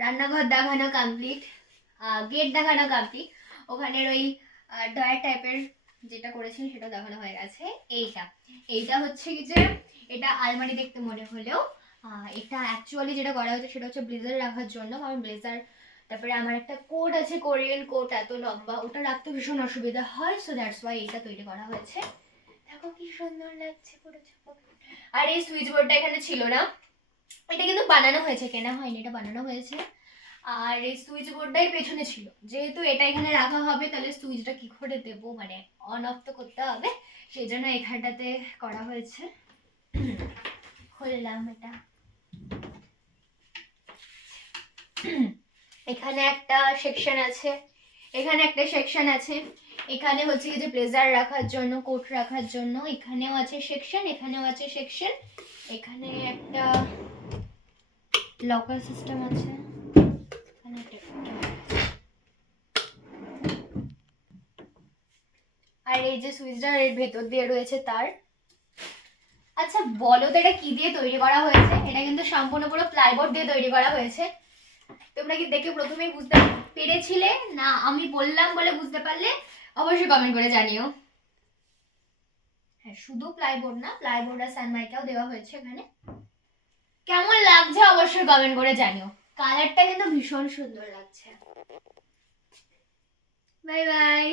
রান্নাঘর দেখানো complete, gate দেখানো কমপ্লিট, ওখানের ওই ডয়ার টাইপের যেটা করেছেন সেটা দেখানো হয়ে গেছে। এইটা হচ্ছে কি যে এটা আলমারি দেখতে মনে হলেও এটা অ্যাকচুয়ালি যেটা করা হয়েছে সেটা হচ্ছে ব্লেজার রাখার জন্য, কারণ ব্লেজার, তারপরে আমার একটা কোট আছে কোরিয়ান কোট এত লম্বা, ওটা রাখতে ভীষণ অসুবিধা হয়, সো দ্যাটস ওয়াই এইটা তৈরি করা হয়েছে। দেখো কি সুন্দর লাগছে পুরো। আর এই সুইচ বোর্ডটা এখানে ছিল না, এটা কিন্তু বানানো হয়েছে, কেনা হয়নি, এটা বানানো হয়েছে। আর এই সুইচ বোর্ডটাই পেছনে ছিল, যেহেতু এটা এখানে রাখা হবে তাহলে সুইচটা কি করে দেব, মানে অন অফ তো করতে হবে, সেই জন্য এখানটাতে করা হয়েছে। খুললাম এটা, এখানে একটা সেকশন আছে, এখানে একটা সেকশন আছে, এখানে হচ্ছে যে ব্লেজার রাখার জন্য, কোট রাখার জন্য, এখানেও আছে সেকশন, এখানেও আছে সেকশন, এখানে একটা লকার সিস্টেম আছে, আর এই যে সুইচটা এর ভেতর দিয়ে রয়েছে তার। আচ্ছা বলো তো এটা কি দিয়ে তৈরি করা হয়েছে? এটা কিন্তু সম্পূর্ণ পুরো প্লাইবোর্ড দিয়ে তৈরি করা হয়েছে। তোমরা কি দেখে প্রথমেই বুঝতে পেরেছিলে, না আমি বললাম বলে বুঝতে পারলে অবশ্যই কমেন্ট করে জানিও। হ্যাঁ, শুধু প্লাইবোর্ড না, প্লাইবোর্ড আর সানমাইকাও দেওয়া হয়েছে এখানে। কেমন লাগছে অবশ্যই কমেন্ট করে জানিও। কালারটা কিন্তু ভীষণ সুন্দর লাগছে। Bye bye.